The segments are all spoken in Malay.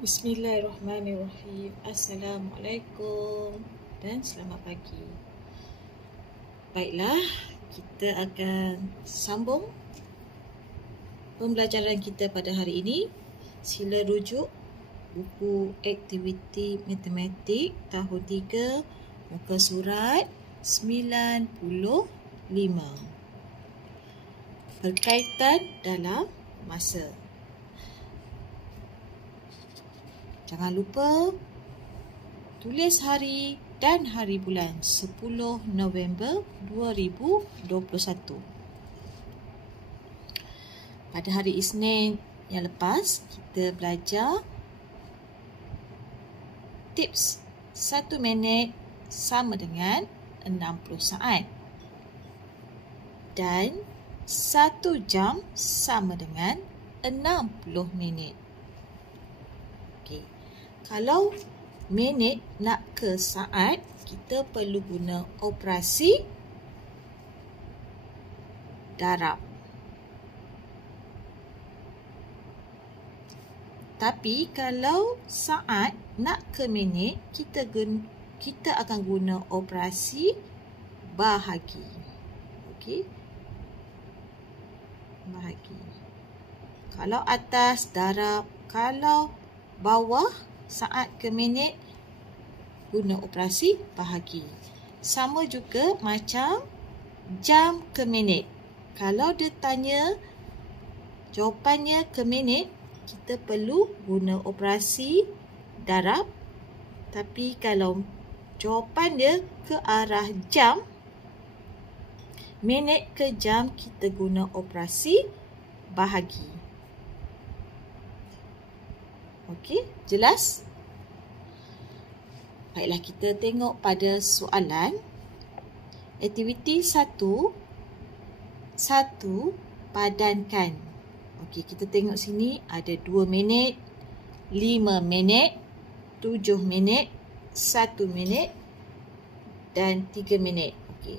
Bismillahirrahmanirrahim. Assalamualaikum dan selamat pagi. Baiklah, kita akan sambung pembelajaran kita pada hari ini. Sila rujuk buku aktiviti matematik tahun 3, muka surat 95. Berkaitan dalam masa. Jangan lupa tulis hari dan hari bulan 10 November 2021. Pada hari Isnin yang lepas, kita belajar tips 1 minit sama dengan 60 saat. Dan 1 jam sama dengan 60 minit. Okey. Kalau minit nak ke saat, kita perlu guna operasi darab. Tapi kalau saat nak ke minit, kita akan guna operasi bahagi. Okey. Bahagi. Kalau atas darab, kalau bawah saat ke minit, guna operasi bahagi. Sama juga macam jam ke minit. Kalau dia tanya jawapannya ke minit, kita perlu guna operasi darab. Tapi kalau jawapan dia ke arah jam, minit ke jam, kita guna operasi bahagi. Okey, jelas? Baiklah, kita tengok pada soalan. Aktiviti 1, padankan. Okey, kita tengok sini ada 2 minit, 5 minit, 7 minit, 1 minit dan 3 minit. Okey.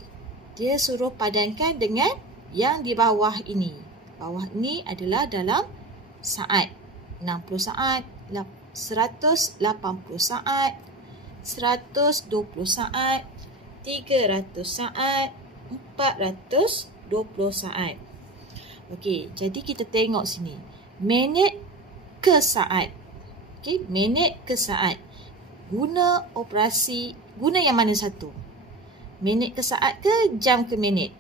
Dia suruh padankan dengan yang di bawah ini. Bawah ini adalah dalam saat. 60 saat, 180 saat, 120 saat, 300 saat, 420 saat. Okey, jadi kita tengok sini. Minit ke saat. Okey, minit ke saat. Guna yang mana satu? Minit ke saat ke jam ke minit?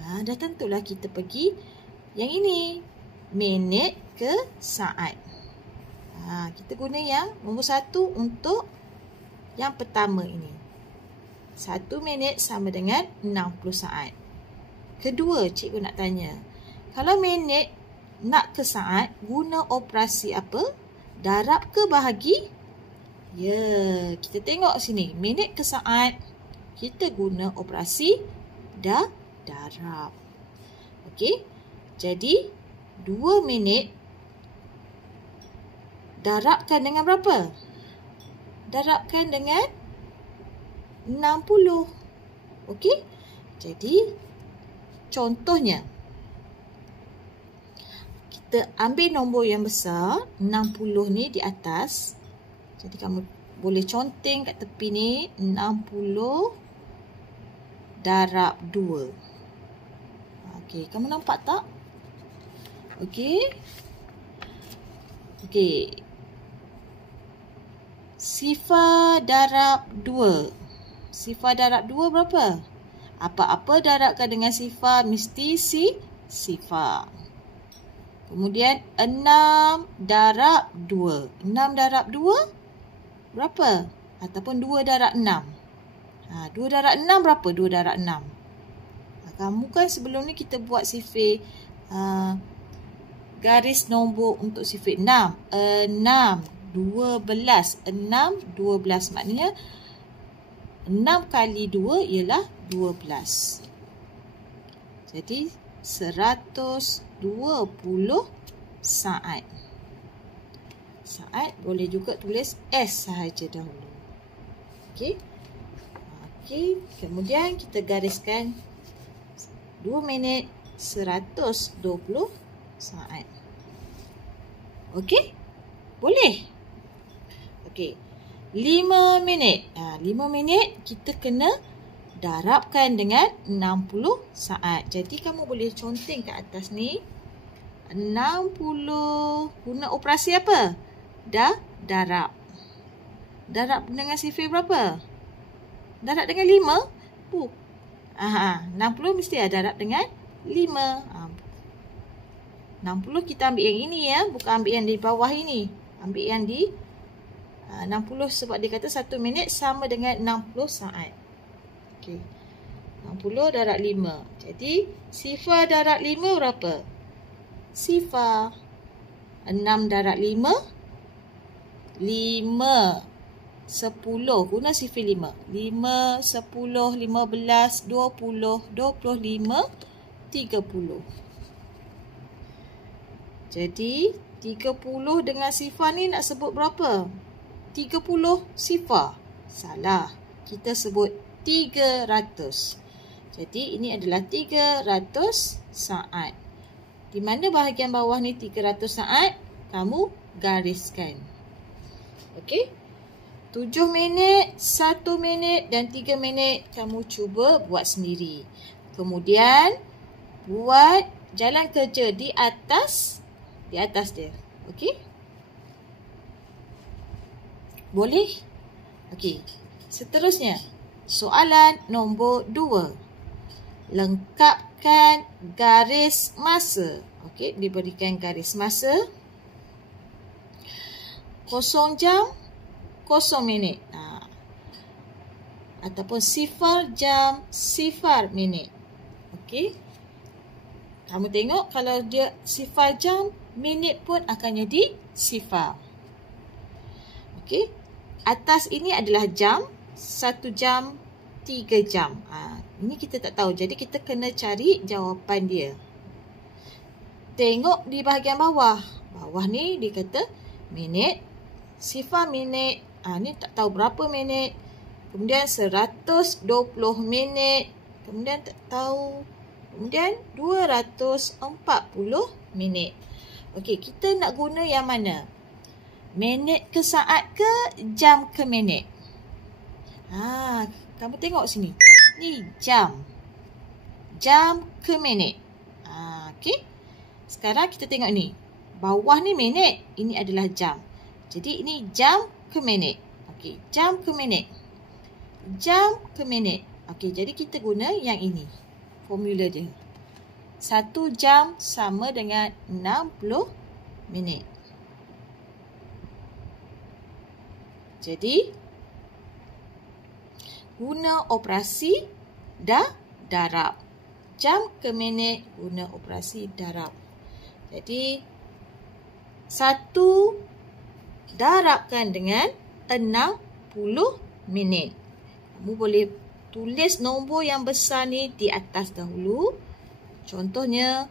Dah tentulah kita pergi yang ini. Minit ke saat. Kita guna yang nombor 1 untuk yang pertama ini. 1 minit sama dengan 60 saat. Kedua, cikgu nak tanya. Kalau minit nak ke saat, guna operasi apa? Darab ke bahagi? Ya, kita tengok sini. Minit ke saat, kita guna operasi darab. Okey. Jadi, 2 minit darabkan dengan berapa? Darabkan dengan 60. Okey? Jadi, contohnya, kita ambil nombor yang besar, 60 ni di atas. Jadi, kamu boleh conteng kat tepi ni, 60 darab 2. Okey, kamu nampak tak? Okey. Okey. Sifar darab 2. Sifar darab 2 berapa? Apa-apa darabkan dengan sifar mesti sifar. Kemudian 6 darab 2. 6 darab 2 berapa? Ataupun 2 darab 6. 2 darab 6 berapa? 2 darab 6. Kamu kan sebelum ni kita buat sifir garis nombor untuk sifir 6. 12. Maknanya 6 kali 2 ialah 12. Jadi 120 saat. Saat boleh juga tulis S sahaja dahulu. Okey. Okey, kemudian kita gariskan 2 minit 120 saat. Okey? Boleh? Okey. 5 minit. 5 minit kita kena darabkan dengan 60 saat. Jadi kamu boleh conteng kat atas ni. 60 guna operasi apa? Darab. Darab dengan sifar berapa? Darab dengan 5? 60 mesti ada darab dengan 5. 60 kita ambil yang ini ya, bukan ambil yang di bawah ini. Ambil yang di 60 sebab dia kata 1 minit sama dengan 60 saat. Okey. 60 darab 5. Jadi sifar darab 5 berapa? Sifar. 6 darab 5. 5. 10. Guna sifar 5. 5, 10, 15, 20, 25, 30. Jadi 30 dengan sifar ni nak sebut berapa? 30 sifar. Salah. Kita sebut 300. Jadi ini adalah 300 saat. Di mana bahagian bawah ni 300 saat? Kamu gariskan. Okey? 7 minit, 1 minit dan 3 minit kamu cuba buat sendiri. Kemudian buat jalan kerja di atas dia. Okey? Boleh? Okey. Seterusnya, soalan nombor 2. Lengkapkan garis masa. Okey, diberikan garis masa. 0 jam, 0 minit. Ataupun 0 jam, 0 minit. Okey. Kamu tengok kalau dia 0 jam, minit pun akan jadi 0. Okey. Atas ini adalah jam. 1 jam, 3 jam. Ini kita tak tahu. Jadi kita kena cari jawapan dia. Tengok di bahagian bawah. Bawah ni dia kata minit. 0 minit. Ni tak tahu berapa minit. Kemudian 120 minit. Kemudian tak tahu. Kemudian 240 minit. Okey, kita nak guna yang mana? Minit ke saat ke jam ke minit? Kamu tengok sini. Ni jam. Jam ke minit. Okey. Sekarang kita tengok ni. Bawah ni minit. Ini adalah jam. Jadi ini jam ke minit. Okey, jam ke minit. Jam ke minit. Okey, jadi kita guna yang ini. Formula dia. 1 jam sama dengan 60 minit. Jadi, guna operasi darab. Jam ke minit guna operasi darab. Jadi, 1 darabkan dengan 60 minit. Kamu boleh tulis nombor yang besar ni di atas dahulu. Contohnya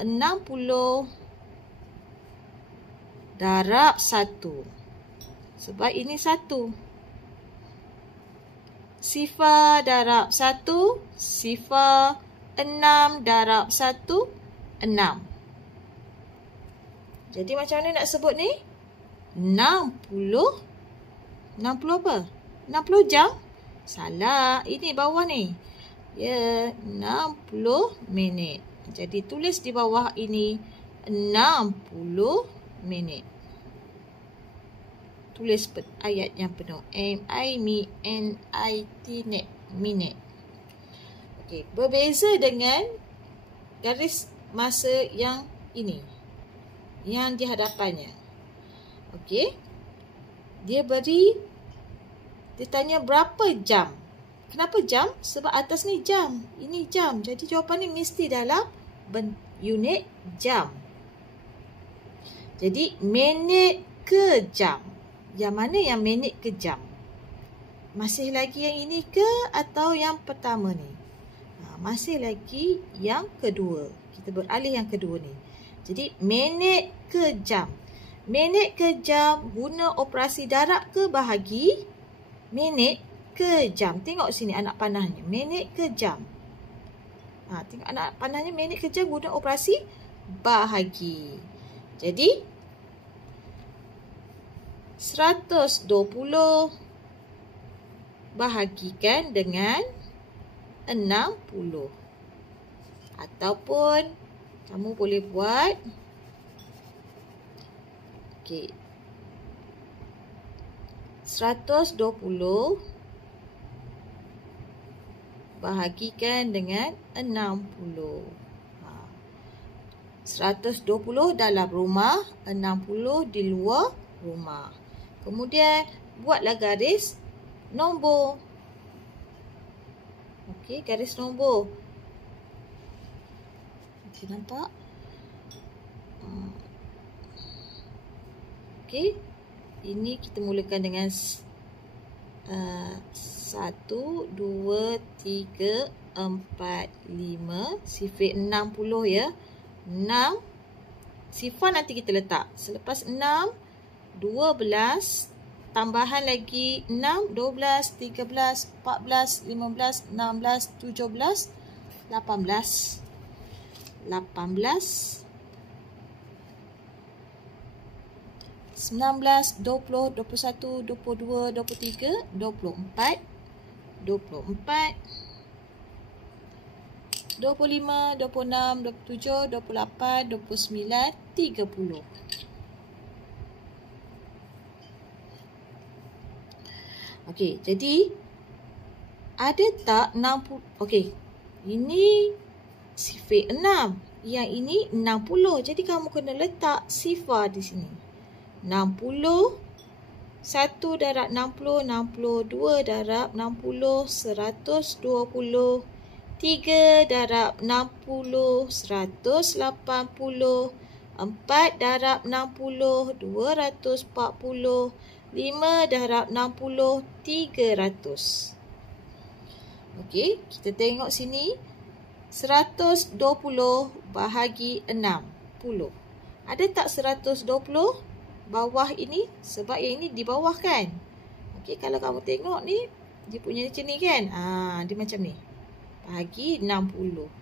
60 darab 1. Sebab ini 1. 0 darab 1. 0. 6 darab 1. 6. Jadi macam mana nak sebut ni? 60. 60 apa? 60 jam? Salah. Ini bawah ni. Ya, 60 minit. Jadi tulis di bawah ini 60 minit. Tulis ayat yang penuh. M-I-N-I-T net. Minit. Okey, berbeza dengan garis masa yang ini. Yang di hadapannya. Okey. Dia tanya berapa jam. Kenapa jam? Sebab atas ni jam. Ini jam. Jadi jawapan ni mesti dalam unit jam. Jadi minit ke jam. Yang mana yang minit ke jam? Masih lagi yang ini ke atau yang pertama ni? Masih lagi yang kedua. Kita beralih yang kedua ni. Jadi minit ke jam. Minit ke jam guna operasi darab ke bahagi? Minit ke jam. Tengok sini anak panahnya. Minit ke jam. Tengok anak panahnya minit ke jam guna operasi bahagi. Jadi 120 bahagikan dengan 60. Ataupun kamu boleh buat okey. 120 bahagikan dengan 60. 120 dalam rumah, 60 di luar rumah. Kemudian buatlah garis nombor. Okey, garis nombor. Okey, nampak? Okey. Ini kita mulakan dengan 1, 2, 3, 4, 5. Sifar 60 ya. 6. Sifar nanti kita letak. Selepas 6, 12. Tambahan lagi 6, 12, 13, 14, 15, 16, 17, 18. 18. 19, 20, 21, 22, 23, 24, 24, 25, 26, 27, 28, 29, 30. Okey, jadi ada tak 60? Okey, ini sifar 6. Yang ini 60. Jadi kamu kena letak sifar di sini. 60, 1 darab 60, 62 darab 60, 120, 3 darab 60, 180, 4 darab 60, 240, 5 darab 60, 300. Okey, kita tengok sini. 120 bahagi 60. Ada tak 120? Bawah ini, sebab yang ini di bawah kan. Okey, kalau kamu tengok ni, dia punya macam ni kan. Dia macam ni. Bahagi 60.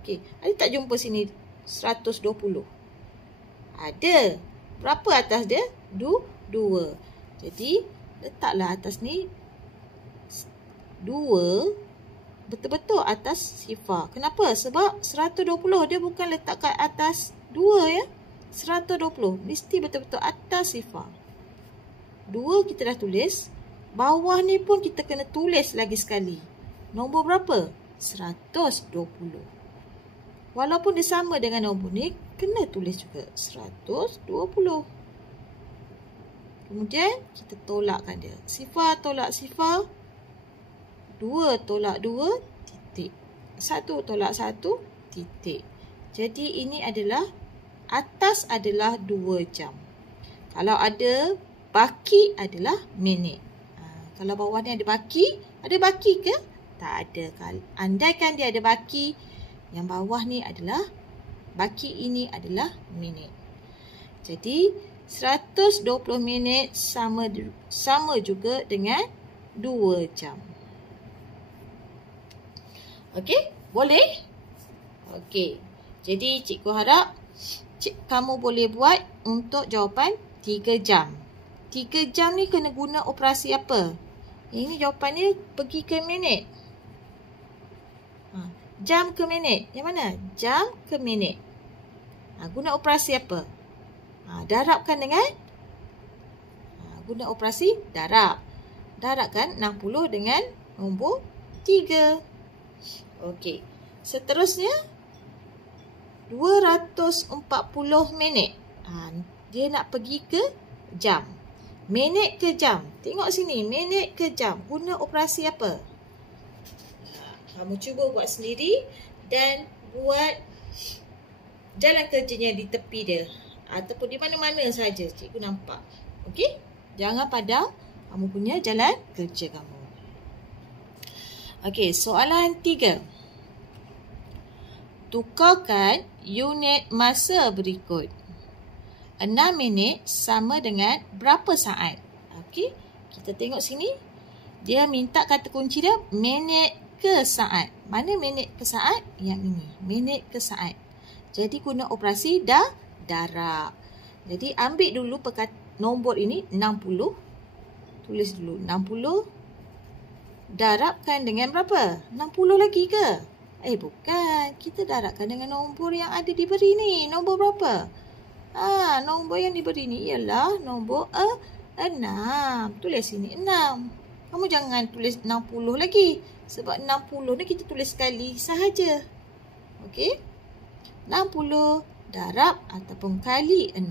Okey, ada tak jumpa sini 120? Ada. Berapa atas dia? 2. Jadi, letaklah atas ni 2 betul-betul atas sifar. Kenapa? Sebab 120 dia bukan letak kat atas 2 ya. 120 mesti betul-betul atas sifar. 2 kita dah tulis. Bawah ni pun kita kena tulis lagi sekali. Nombor berapa? 120. Walaupun dia sama dengan nombor ni, kena tulis juga 120. Kemudian kita tolakkan dia. Sifar tolak sifar. 2 tolak 2, titik. 1 tolak 1, titik. Jadi ini adalah atas adalah 2 jam. Kalau ada baki adalah minit. Kalau bawah ni ada baki ke? Tak ada. Andaikan dia ada baki, yang bawah ni adalah baki, ini adalah minit. Jadi 120 minit sama juga dengan 2 jam. Okey? Boleh? Okey. Jadi cikgu harap kamu boleh buat untuk jawapan 3 jam. 3 jam ni kena guna operasi apa? Ini jawapannya pergi ke minit. Jam ke minit. Yang mana? Jam ke minit. Guna operasi apa? Darabkan dengan guna operasi darab. Darabkan 60 dengan nombor 3. Okey. Seterusnya 240 minit. Dia nak pergi ke jam. Minit ke jam. Tengok sini. Minit ke jam. Guna operasi apa? Kamu cuba buat sendiri. Dan buat jalan kerjanya di tepi dia. Ataupun di mana-mana saja cikgu nampak. Okey? Jangan padam. Kamu punya jalan kerja kamu. Okey. Soalan 3. Tukarkan unit masa berikut. 6 minit sama dengan berapa saat? Okey, kita tengok sini. Dia minta kata kunci dia minit ke saat. Mana minit ke saat? Yang ini, minit ke saat. Jadi guna operasi darab. Jadi ambil dulu nombor ini 60. Tulis dulu 60. Darabkan dengan berapa? 60 lagi ke? Bukan. Kita darabkan dengan nombor yang ada diberi ni. Nombor berapa? Nombor yang diberi ni ialah nombor 6. Tulis sini 6. Kamu jangan tulis 60 lagi. Sebab 60 ni kita tulis sekali sahaja. Okey? 60 darab ataupun kali 6.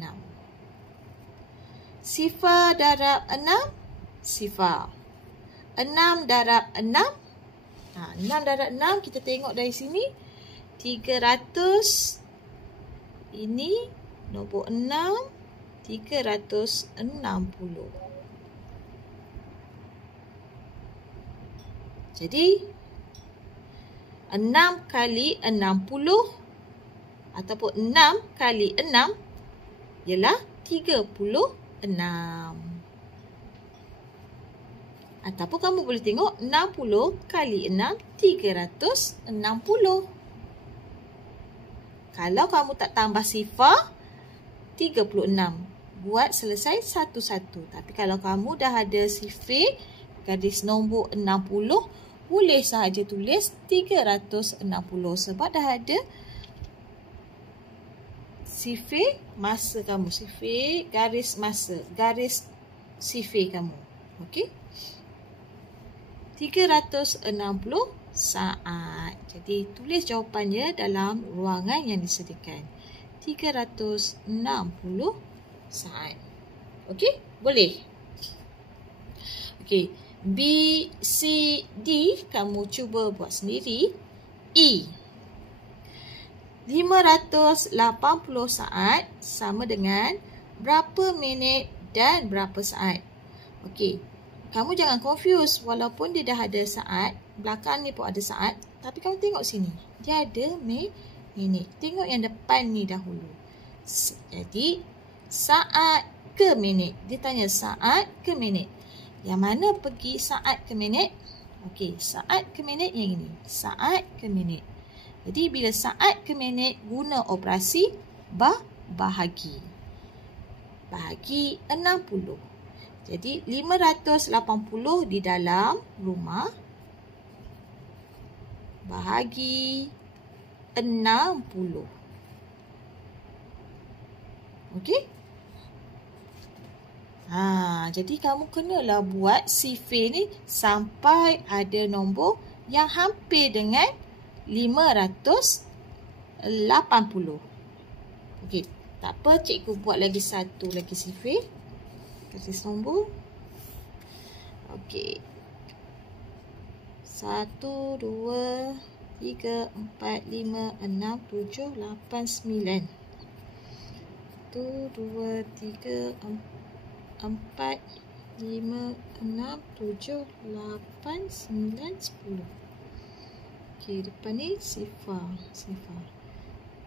Sifar darab 6. Sifar. 6 darab 6. 6 darab 6 kita tengok dari sini. 300. Ini nombor 6. 360. Jadi 6 kali 60 ataupun 6 kali 6 ialah 36. Ataupun kamu boleh tengok 60 kali 6, 360. Kalau kamu tak tambah sifar, 36. Buat selesai satu-satu. Tapi kalau kamu dah ada sifir, garis nombor 60, boleh sahaja tulis 360. Sebab dah ada sifir masa kamu. Sifir garis masa. Garis sifir kamu. Okey? 360 saat. Jadi tulis jawapannya dalam ruangan yang disediakan. 360 saat. Okey? Boleh? Okey. B, C, D kamu cuba buat sendiri. E. 580 saat sama dengan berapa minit dan berapa saat. Okey. Kamu jangan confuse walaupun dia dah ada saat. Belakang ni pun ada saat. Tapi kamu tengok sini. Dia ada minit. Tengok yang depan ni dahulu. Jadi, saat ke minit. Dia tanya saat ke minit. Yang mana pergi saat ke minit? Okey, saat ke minit yang ini. Saat ke minit. Jadi, bila saat ke minit guna operasi bahagi. Bahagi 60. Jadi 580 di dalam rumah bahagi 60. Okey? Jadi kamu kenalah buat sifir ni sampai ada nombor yang hampir dengan 580. Okey, tak apa, cikgu buat lagi satu lagi sifir. Garis nombor. Okey. 1, 2, 3, 4, 5, 6, 7, 8, 9. 1, 2, 3, 4, 5, 6, 7, 8, 9, 10. Okey, depan ni sifar.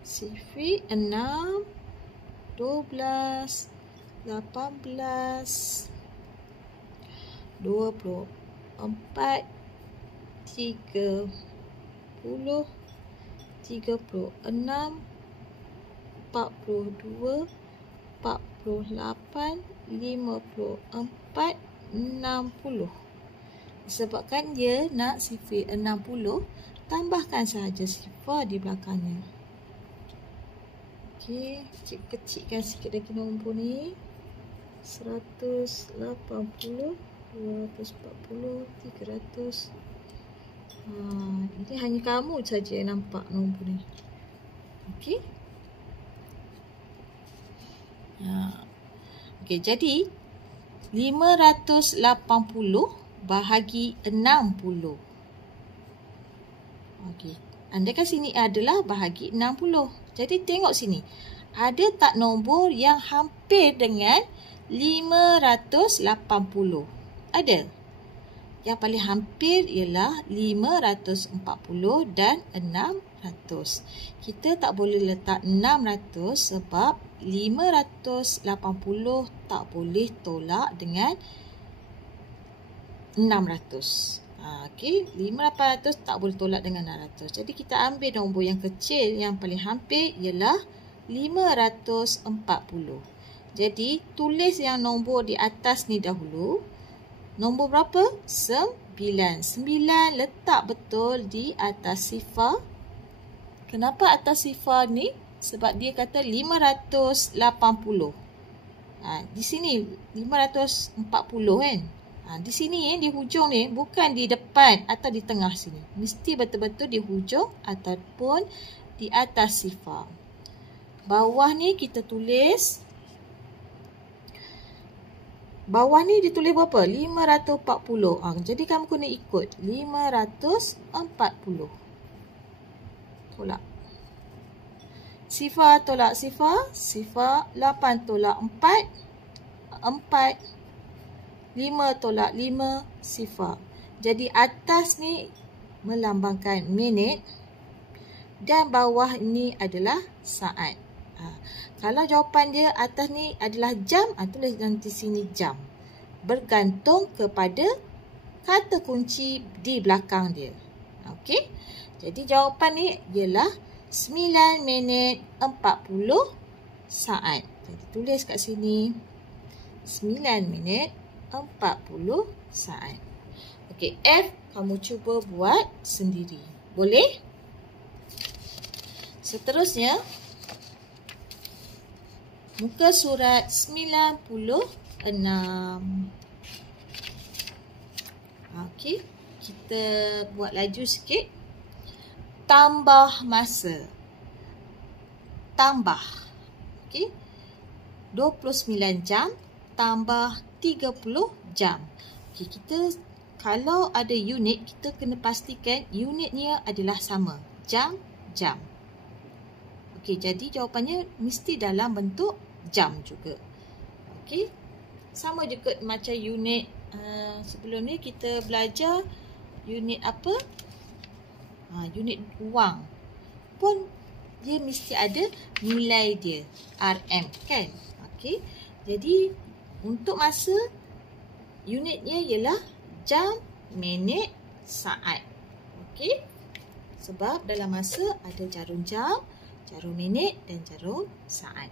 Sifir 6, 12, 18, 24, 30, 36, 42, 48, 54, 60. Disebabkan dia nak sifir 60, tambahkan sahaja sifar di belakangnya. Okey, cikgu kecilkan sikit lagi nombor ni. 180, 240, 300. Ini hanya kamu saja yang nampak nombor ni. Okey. Okey, jadi 580 bahagi 60. Okey. Andaikan sini adalah bahagi 60. Jadi tengok sini. Ada tak nombor yang hampir dengan 580? Ada. Yang paling hampir ialah 540 dan 600. Kita tak boleh letak 600 sebab 580 tak boleh tolak dengan 600. Okey, 500 tak boleh tolak dengan 600. Jadi kita ambil nombor yang kecil yang paling hampir ialah 540. Jadi tulis yang nombor di atas ni dahulu. Nombor berapa? 9. 9 letak betul di atas sifar. Kenapa atas sifar ni? Sebab dia kata 580. Di sini 540 kan. Di sini di hujung ni bukan di depan atau di tengah sini. Mesti betul-betul di hujung ataupun di atas sifar. Bawah ni kita tulis. Bawah ni ditulis berapa? 540. Jadi kamu kena ikut 540. Tolak. Sifar tolak sifar. Sifar 8 tolak 4. 4. 5 tolak 5. Sifar. Jadi atas ni melambangkan minit. Dan bawah ni adalah saat. Kalau jawapan dia atas ni adalah jam, tulis nanti sini jam. Bergantung kepada kata kunci di belakang dia. Okey. Jadi jawapan ni ialah 9 minit 40 saat. Jadi tulis kat sini 9 minit 40 saat. Okey, F kamu cuba buat sendiri. Boleh? Seterusnya muka surat 96. Okey, kita buat laju sikit. Tambah masa. Tambah. Okey. 29 jam tambah 30 jam. Okey, kita kalau ada unit, kita kena pastikan unitnya adalah sama. Jam, jam. Okey, jadi jawapannya mesti dalam bentuk jam juga. Okey. Sama juga macam unit sebelum ni kita belajar unit apa? Unit wang. Pun dia mesti ada nilai dia. RM kan? Okey. Jadi untuk masa unitnya ialah jam, minit, saat. Okey. Sebab dalam masa ada jarum jam, jarum minit dan jarum saat.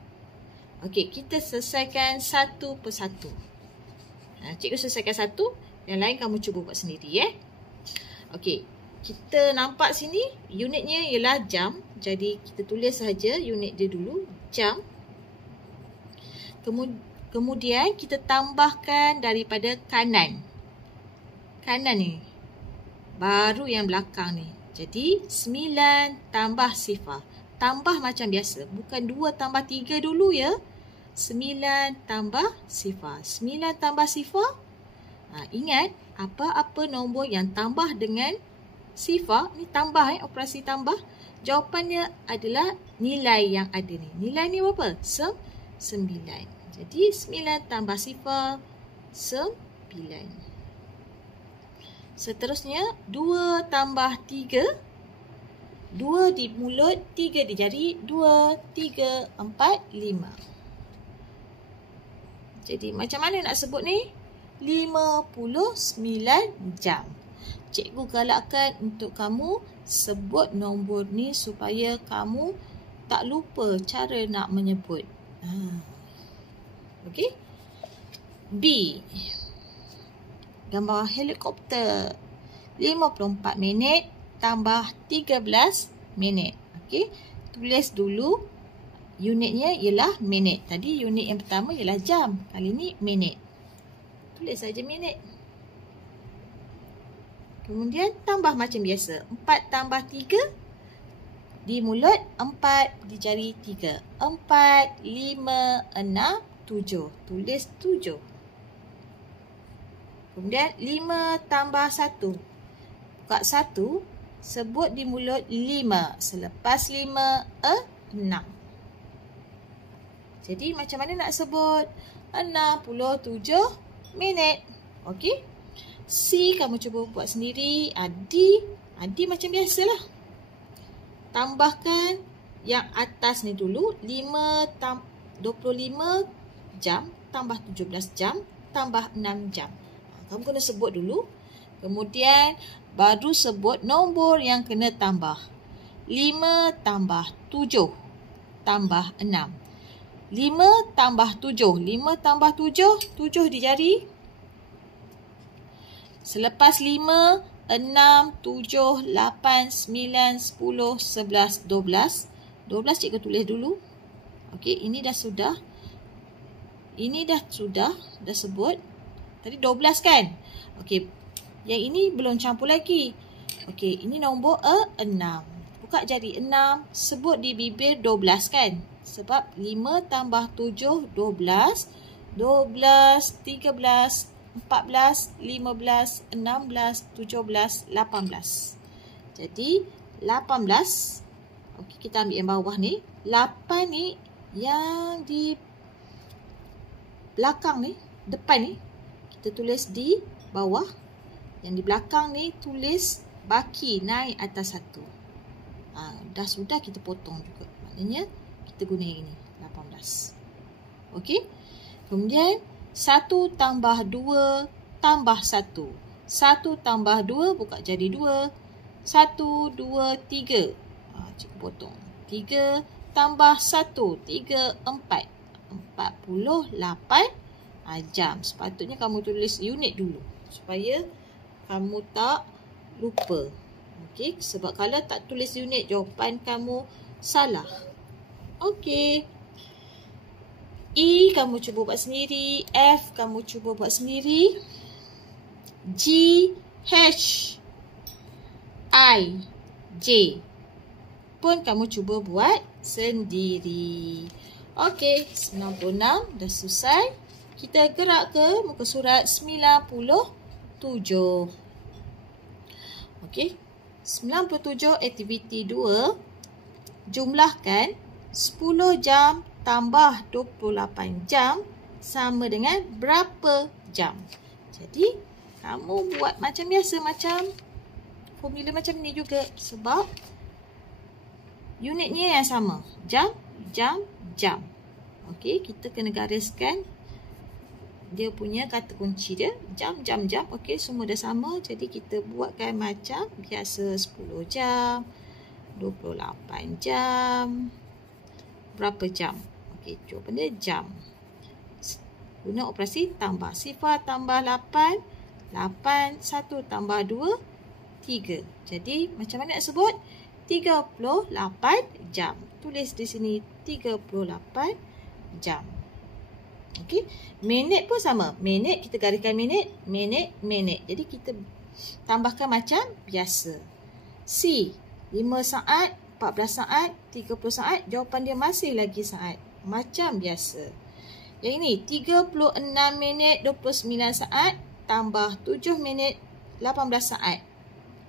Okey, kita selesaikan satu persatu. Cikgu selesaikan satu, yang lain kamu cuba buat sendiri Okey, kita nampak sini unitnya ialah jam. Jadi kita tulis saja unit dia dulu, jam. Kemudian kita tambahkan daripada kanan. Kanan ni. Baru yang belakang ni. Jadi 9 tambah sifar. Tambah macam biasa. Bukan 2 tambah 3 dulu ya. 9 tambah sifar. 9 tambah sifar. Ingat, apa-apa nombor yang tambah dengan sifar, ni tambah operasi tambah. Jawapannya adalah nilai yang ada ni. Nilai ni berapa? 9. Jadi 9 tambah sifar, 9. Seterusnya, 2 tambah 3. 2 di mulut, 3 di jari. 2, 3, 4, 5. Jadi macam mana nak sebut ni? 59 jam. Cikgu galakkan untuk kamu sebut nombor ni supaya kamu tak lupa cara nak menyebut. Okey. B. Gambar helikopter. 54 minit tambah 13 minit. Okey. Tulis dulu unitnya ialah minit. Tadi unit yang pertama ialah jam. Kali ni minit. Tulis saja minit. Kemudian tambah macam biasa. 4 tambah 3. Di mulut 4, di jari 3. 4, 5, 6, 7. Tulis 7. Kemudian 5 tambah 1. Buka 1. Sebut di mulut 5. Selepas 5, 6. Jadi macam mana nak sebut? 67 minit. Okey. C kamu cuba buat sendiri. D macam biasalah. Tambahkan yang atas ni dulu. 25 jam tambah 17 jam tambah 6 jam. Kamu kena sebut dulu. Kemudian baru sebut nombor yang kena tambah. 5 tambah 7 tambah 6. 5 tambah 7. 5 tambah 7, 7 di jari. Selepas 5, 6, 7, 8, 9, 10, 11, 12. 12 cikgu tulis dulu. Okey, ini dah sudah. Ini dah sudah, dah sebut. Tadi 12 kan? Okey, yang ini belum campur lagi. Okey, ini nombor 6. Buka jari 6, sebut di bibir 12 kan? Sebab 5 tambah 7, 12. 12, 13, 14, 15, 16, 17, 18. Jadi, 18. Okey, kita ambil yang bawah ni. 8 ni yang di belakang ni, depan ni, kita tulis di bawah. Yang di belakang ni tulis baki naik atas 1. Dah sudah kita potong juga. Maknanya kita guna yang ini, 18. Okey. Kemudian 1 tambah 2 tambah 1. 1 tambah 2 buka jari 2. 1, 2, 3. Cikgu potong. 3 tambah 1. 3, 4. 48 jam. Sepatutnya kamu tulis unit dulu supaya kamu tak lupa. Okey, sebab kalau tak tulis unit, jawapan kamu salah. Okey. E kamu cuba buat sendiri, F kamu cuba buat sendiri, G, H, I, J pun kamu cuba buat sendiri. Okey, 96 dah selesai. Kita gerak ke muka surat 97. Okey, 97 aktiviti 2. Jumlahkan 10 jam tambah 28 jam sama dengan berapa jam. Jadi, kamu buat macam biasa, macam formula macam ni juga. Sebab unitnya yang sama. Jam, jam, jam. Okey, kita kena gariskan dia punya kata kunci dia. Jam, jam, jam. Okey, semua dah sama. Jadi, kita buatkan macam biasa. 10 jam, 28 jam. Berapa jam? Okey, jawapan dia jam. Guna operasi tambah. Sifar tambah 8. 8, 1 tambah 2, 3. Jadi, macam mana nak sebut? 38 jam. Tulis di sini 38 jam. Okey. Minit pun sama. Minit, kita gariskan minit. Minit, minit. Jadi, kita tambahkan macam biasa. C, 5 saat, 14 saat, 30 saat. Jawapan dia masih lagi saat. Macam biasa. Yang ini, 36 minit, 29 saat, tambah 7 minit, 18 saat.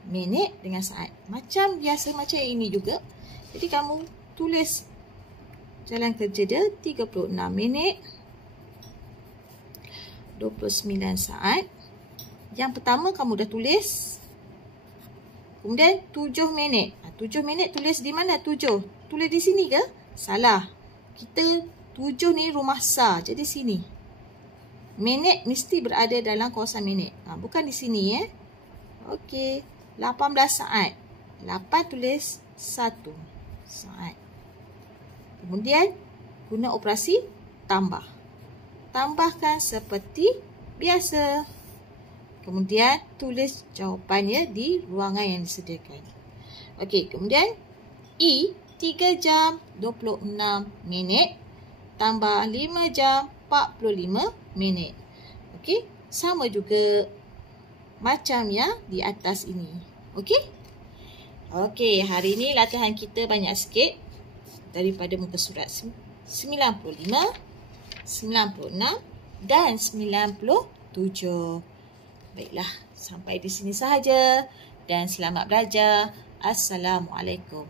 Minit dengan saat. Macam biasa, macam yang ini juga. Jadi, kamu tulis jalan kerja dia, 36 minit, 29 saat. Yang pertama, kamu dah tulis. Kemudian, 7 minit. 7 minit tulis di mana? 7. Tulis di sini ke? Salah. Kita 7 ni rumah sar. Jadi, sini. Minit mesti berada dalam kawasan minit. Bukan di sini, ya. Okey. 18 saat. 8 tulis 1 saat. Kemudian, guna operasi tambah. Tambahkan seperti biasa. Kemudian, tulis jawapannya di ruangan yang disediakan. Okey, kemudian E, 3 jam 26 minit tambah 5 jam 45 minit. Okey, sama juga macam yang di atas ini. Okey? Okey, hari ini latihan kita banyak sikit daripada muka surat 95, 96 dan 97. Baiklah, sampai di sini sahaja dan selamat belajar. Assalamualaikum.